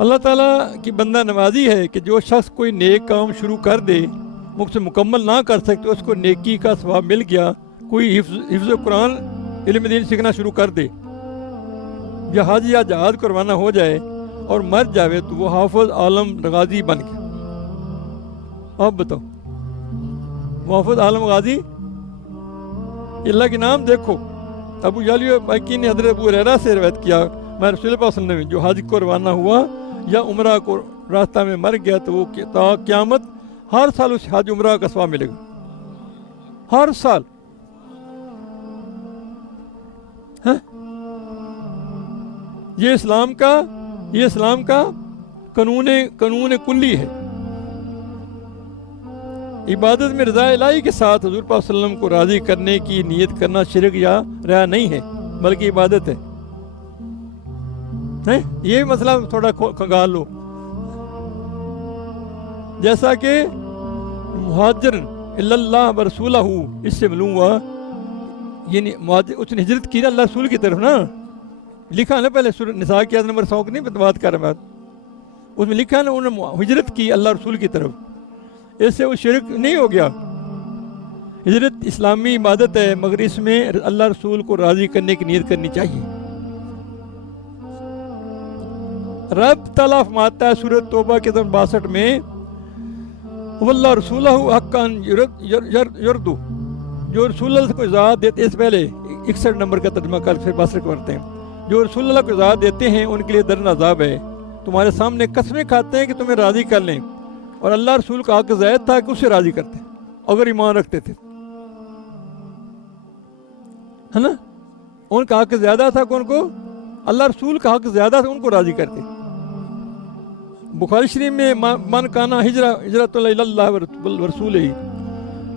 اللہ تعالیٰ کی بندہ نوازی ہے کہ جو شخص کوئی نیک کام شروع کر دے، مجھ سے مکمل نہ کر سکتے، اس کو نیکی کا ثواب مل گیا۔ کوئی حفظ قرآن علم دین سیکھنا شروع کر دے، یا حج یا جہاد کو روانہ ہو جائے اور مر جاوے تو وہ حافظ عالم غازی بن گیا۔ اب بتاؤ، محافظ عالم غازی، اللہ کے نام دیکھو۔ ابو یعلی باقی نے حضرت ابو ہریرہ سے روایت کیا، میں رسول اللہ صلی اللہ علیہ وسلم جو حج کو روانہ ہوا یا عمرہ کو راستہ میں مر گیا تو وہ تا قیامت ہر سال اس حج عمرہ کا ثواب ملے گا، ہر سال۔ یہ اسلام کا قانون کلی ہے۔ عبادت میں رضا الہی کے ساتھ حضور پاک صلی اللہ علیہ وسلم کو راضی کرنے کی نیت کرنا شرک یا ریا نہیں ہے، بلکہ عبادت ہے۔ یہ مسئلہ تھوڑا کھنگال لو۔ جیسا کہ مہاجر اللہ ورسولہ، اس سے معلوم ہوا یعنی اس نے ہجرت کی نا اللہ رسول کی طرف، نا لکھا نا پہلے سورۃ نساء کی آیت نمبر 100 کی نہیں بات کر رہا میں، اس میں لکھا نا انہوں نے ہجرت کی اللہ رسول کی طرف، اس سے وہ شرک نہیں ہو گیا۔ ہجرت اسلامی عبادت ہے، مگر اس میں اللہ رسول کو راضی کرنے کی نیت کرنی چاہیے۔ رب تعالیٰ فرماتا ہے سورۃ توبہ کے 62 میں، واللہ رسولہ حقا یردو، جو رسول اللہ کو اجازت دیتے، اس پہلے 61 نمبر کا ترجمہ کر پھر 62 کرتے ہیں، جو رسول اللہ کو اجازت دیتے ہیں ان کے لیے درن عذاب ہے، تمہارے سامنے قسمیں کھاتے ہیں کہ تمہیں راضی کر لیں، اور اللہ رسول کا حق زائد تھا کہ اسے راضی کرتے اگر ایمان رکھتے تھے، ہے نا؟ ان کا حق زیادہ تھا کہ ان کو اللہ رسول کا حق زیادہ تھا، ان کو راضی کرتے۔ بخاری شریف میں من کانا ہجرت اللہ ورسولہ،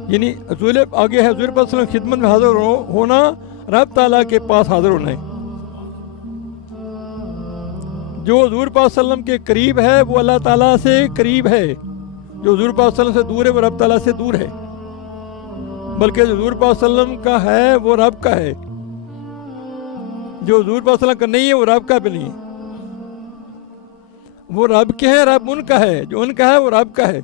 یعنی رسول آگے ہے حضور پاک صلی اللہ علیہ وسلم خدمت میں حاضر ہونا، رب تعالیٰ کے پاس حاضر ہونا ہے۔ جو حضور پاک صلی اللہ علیہ وسلم کے قریب ہے وہ اللہ تعالیٰ سے قریب ہے، جو حضور پاک صلی اللہ علیہ وسلم سے دور ہے وہ رب تعالیٰ سے دور ہے، بلکہ جو حضور پاک صلی اللہ علیہ وسلم کا ہے وہ رب کا ہے، جو حضور پاک صلی اللہ علیہ وسلم کا نہیں ہے وہ رب کا بھی نہیں ہے۔ وہ رب کے ہیں، رب ان کا ہے، جو ان کا ہے وہ رب کا ہے۔